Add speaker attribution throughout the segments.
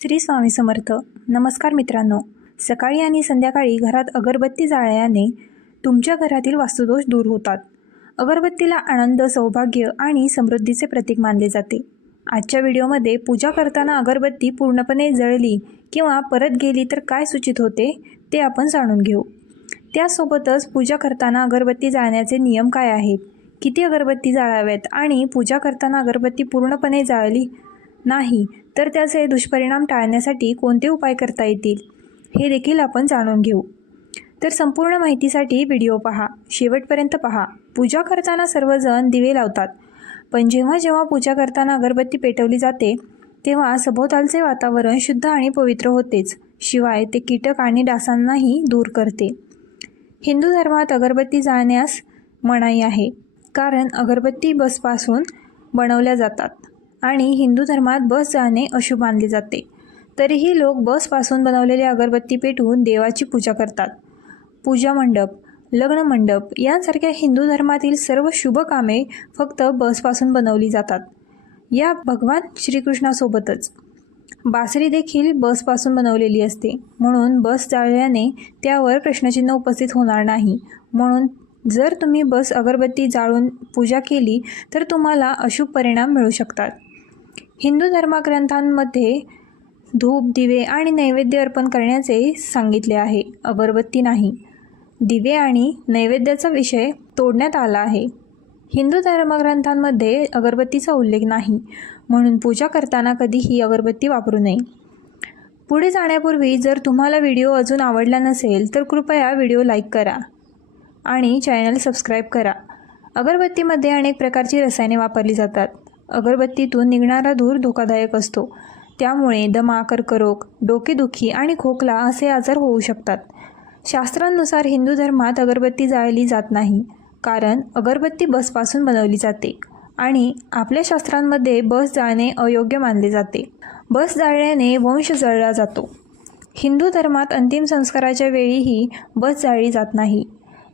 Speaker 1: श्री स्वामी समर्थ. नमस्कार मित्रांनो. सकाळी आणि संध्याकाळी घरात अगरबत्ती जाळल्याने तुमच्या घरातील वास्तुदोष दूर होतात. अगरबत्तीला आनंद सौभाग्य आणि समृद्धीचे प्रतीक मानले जाते. आजच्या व्हिडिओमध्ये पूजा करताना अगरबत्ती पूर्णपणे जळली किंवा परत गेली तर काय सूचित होते ते आपण जाणून घेऊ. त्यासोबतच पूजा करताना अगरबत्ती जाळण्याचे नियम काय आहेत? किती अगरबत्ती जाळाव्यात आणि पूजा करताना अगरबत्ती पूर्णपणे जाळली नाही तर त्याचे दुष्परिणाम टाळण्यासाठी कोणते उपाय करता येतील हे देखील आपण जाणून घेऊ. तर संपूर्ण माहितीसाठी व्हिडिओ पहा शेवटपर्यंत पहा. पूजा करताना सर्वजण दिवे लावतात. पण जेव्हा जेव्हा पूजा करताना अगरबत्ती पेटवली जाते तेव्हा सभोवतालचे वातावरण शुद्ध आणि पवित्र होतेच. शिवाय ते कीटक आणि डासांनाही दूर करते. हिंदू धर्मात अगरबत्ती जाळण्यास मनाई आहे कारण अगरबत्ती बसपासून बनवल्या जातात. आणि हिंदू धर्मात बस जाळणे अशुभ मानले जाते. तरीही लोक बसपासून बनवलेली अगरबत्ती पेटवून देवाची पूजा करतात. पूजा मंडप लग्न मंडप यांसारख्या हिंदू धर्मातील सर्व शुभ कामे फक्त बसपासून बनवली जातात. या भगवान श्रीकृष्णासोबतच. बासरी देखील बसपासून बनवलेली असते. म्हणून बस जाळल्याने त्यावर प्रश्नचिन्ह उपस्थित होणार नाही. म्हणून जर तुम्ही बस अगरबत्ती जाळून पूजा केली तर तुम्हाला अशुभ परिणाम मिळू शकतात. हिंदू धर्मग्रंथांमध्ये धूप दिवे आणि नैवेद्य अर्पण करण्याचे सांगितले आहे. अगरबत्ती नाही. दिवे आणि नैवेद्याचा विषय तोडण्यात आला आहे. हिंदू धर्मग्रंथांमध्ये अगरबत्तीचा उल्लेख नाही. म्हणून पूजा करताना कधीही अगरबत्ती वापरू नये. पुढे जाण्यापूर्वी जर तुम्हाला व्हिडिओ अजून आवडला नसेल तर कृपया व्हिडिओ लाईक करा आणि चॅनल सबस्क्राईब करा. अगरबत्तीमध्ये अनेक प्रकारची रसायने वापरली जातात. अगरबत्तीतून निघणारा धूर धोकादायक असतो. त्यामुळे दमा कर्करोग डोकेदुखी आणि खोकला असे आजार होऊ शकतात. शास्त्रांनुसार हिंदू धर्मात अगरबत्ती जाळली जात नाही कारण अगरबत्ती बसपासून बनवली जाते आणि आपल्या शास्त्रांमध्ये बस जाळणे अयोग्य मानले जाते. बस जाळल्याने वंश जळला जातो. हिंदू धर्मात अंतिम संस्काराच्या वेळीही बस जाळली जात नाही.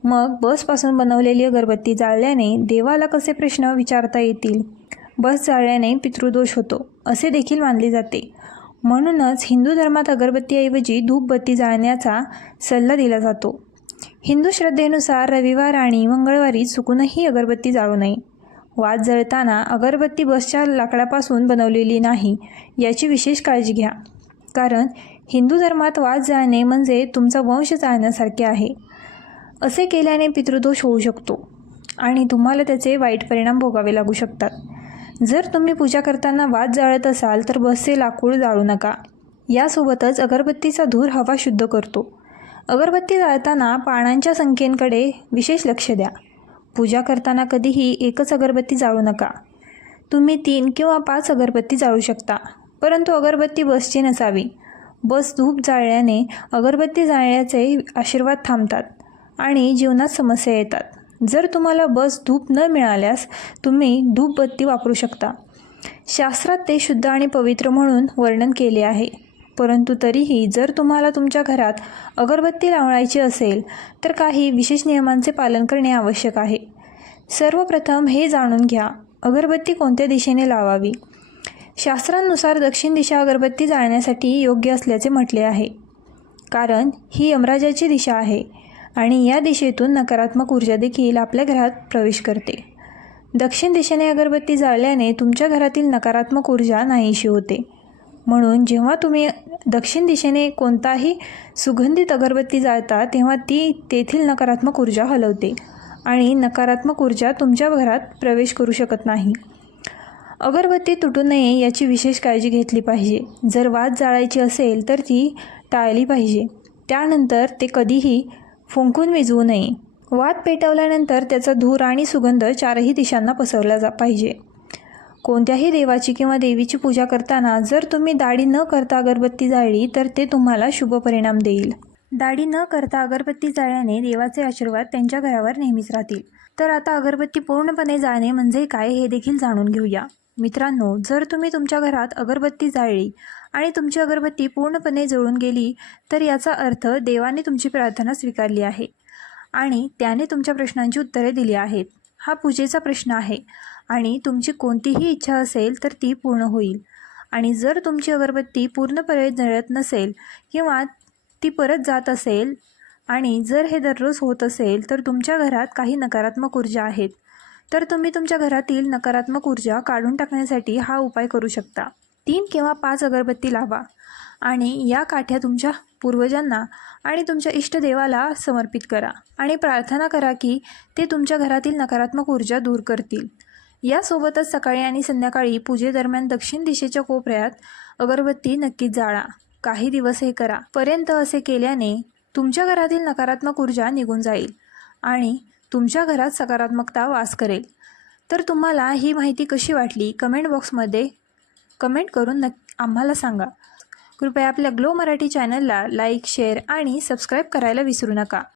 Speaker 1: मग बसपासून बनवलेली अगरबत्ती जाळल्याने देवाला कसे प्रश्न विचारता येतील? बस जाळल्याने पितृदोष होतो असे देखील मानले जाते. म्हणूनच हिंदू धर्मात अगरबत्तीऐवजी धूपबत्ती जाळण्याचा सल्ला दिला जातो. हिंदू श्रद्धेनुसार रविवार आणि मंगळवारी चुकूनही अगरबत्ती जाळू नये. वाद जळताना अगरबत्ती बसच्या लाकडापासून बनवलेली नाही याची विशेष काळजी घ्या. कारण हिंदू धर्मात वाद जाळणे म्हणजे तुमचा वंश जाळण्यासारखे आहे. असे केल्याने पितृदोष होऊ शकतो आणि तुम्हाला त्याचे वाईट परिणाम भोगावे लागू शकतात. जर तुम्ही पूजा करताना वाद जाळत असाल तर बसचे लाकूड जाळू नका. यासोबतच अगरबत्तीचा धूर हवा शुद्ध करतो. अगरबत्ती जाळताना पानांच्या संख्येकडे विशेष लक्ष द्या. पूजा करताना कधीही एकच अगरबत्ती जाळू नका. तुम्ही तीन किंवा पाच अगरबत्ती जाळू शकता परंतु अगरबत्ती बसची नसावी. बस धूप जाळल्याने अगरबत्ती जाळण्याचे आशीर्वाद थांबतात आणि जीवनात समस्या येतात. जर तुम्हाला बस धूप न मिळाल्यास तुम्ही धूपबत्ती वापरू शकता. शास्त्रात ते शुद्ध आणि पवित्र म्हणून वर्णन केले आहे. परंतु तरीही जर तुम्हाला तुमच्या घरात अगरबत्ती लावायची असेल तर काही विशेष नियमांचे पालन करणे आवश्यक आहे. सर्वप्रथम हे जाणून घ्या अगरबत्ती कोणत्या दिशेने लावावी? शास्त्रांनुसार दक्षिण दिशा अगरबत्ती जाळण्यासाठी योग्य असल्याचे म्हटले आहे. कारण ही यमराजाची दिशा आहे. आणि या दिशेतून नकारात्मक ऊर्जा देखील आपल्या घरात प्रवेश करते. दक्षिण दिशेने अगरबत्ती जाळल्याने तुमच्या घरातील नकारात्मक ऊर्जा नाहीशी होते. म्हणून जेव्हा तुम्ही दक्षिण दिशेने कोणताही सुगंधित अगरबत्ती जाळता तेव्हा ती तेथील नकारात्मक ऊर्जा हलवते आणि नकारात्मक ऊर्जा तुमच्या घरात प्रवेश करू शकत नाही. अगरबत्ती तुटू नये याची विशेष काळजी घेतली पाहिजे. जर वाद जाळायची असेल तर ती टाळली पाहिजे. त्यानंतर ते कधीही फुंकून विझवू नये. वाद पेटवल्यानंतर त्याचा धूर आणि सुगंध चारही दिशांना पसरला जा पाहिजे. कोणत्याही देवाची किंवा देवीची पूजा करताना जर तुम्ही दाढी न करता अगरबत्ती जाळली तर ते तुम्हाला शुभ परिणाम देईल. दाढी न करता अगरबत्ती जाळल्याने देवाचे आशीर्वाद त्यांच्या घरावर नेहमीच राहतील. तर आता अगरबत्ती पूर्णपणे जाळणे म्हणजे काय हे देखील जाणून घेऊया. मित्रांनो जर तुम्ही तुमच्या घरात अगरबत्ती जाळली आणि तुमची अगरबत्ती पूर्णपणे जळून गेली तर याचा अर्थ देवाने तुमची प्रार्थना स्वीकारली आहे आणि त्याने तुमच्या प्रश्नांची उत्तरे दिली आहेत. हा पूजेचा प्रश्न आहे आणि तुमची कोणतीही इच्छा असेल तर ती पूर्ण होईल. आणि जर तुमची अगरबत्ती पूर्णपणे जळत नसेल किंवा ती परत जात असेल आणि जर हे दररोज होत असेल तर तुमच्या घरात काही नकारात्मक ऊर्जा आहेत. तर तुम्ही तुमच्या घरातील नकारात्मक ऊर्जा काढून टाकण्यासाठी हा उपाय करू शकता. तीन किंवा पाच अगरबत्ती लावा आणि या काठ्या तुमच्या पूर्वजांना आणि तुमच्या इष्टदेवाला समर्पित करा आणि प्रार्थना करा की ते तुमच्या घरातील नकारात्मक ऊर्जा दूर करतील. यासोबतच सकाळी आणि संध्याकाळी पूजेदरम्यान दक्षिण दिशेच्या कोपऱ्यात अगरबत्ती नक्कीच जाळा. काही दिवस हे करा. पर्यंत असे केल्याने तुमच्या घरातील नकारात्मक ऊर्जा निघून जाईल आणि तुमच्या घरात सकारात्मकता वास करेल. तर तुम्हाला ही माहिती कशी वाटली? कमेंट बॉक्समध्ये कमेंट करून नक् आम्हाला सांगा. कृपया आपल्या ग्लो मराठी चॅनलला लाईक शेअर आणि सबस्क्राईब करायला विसरू नका.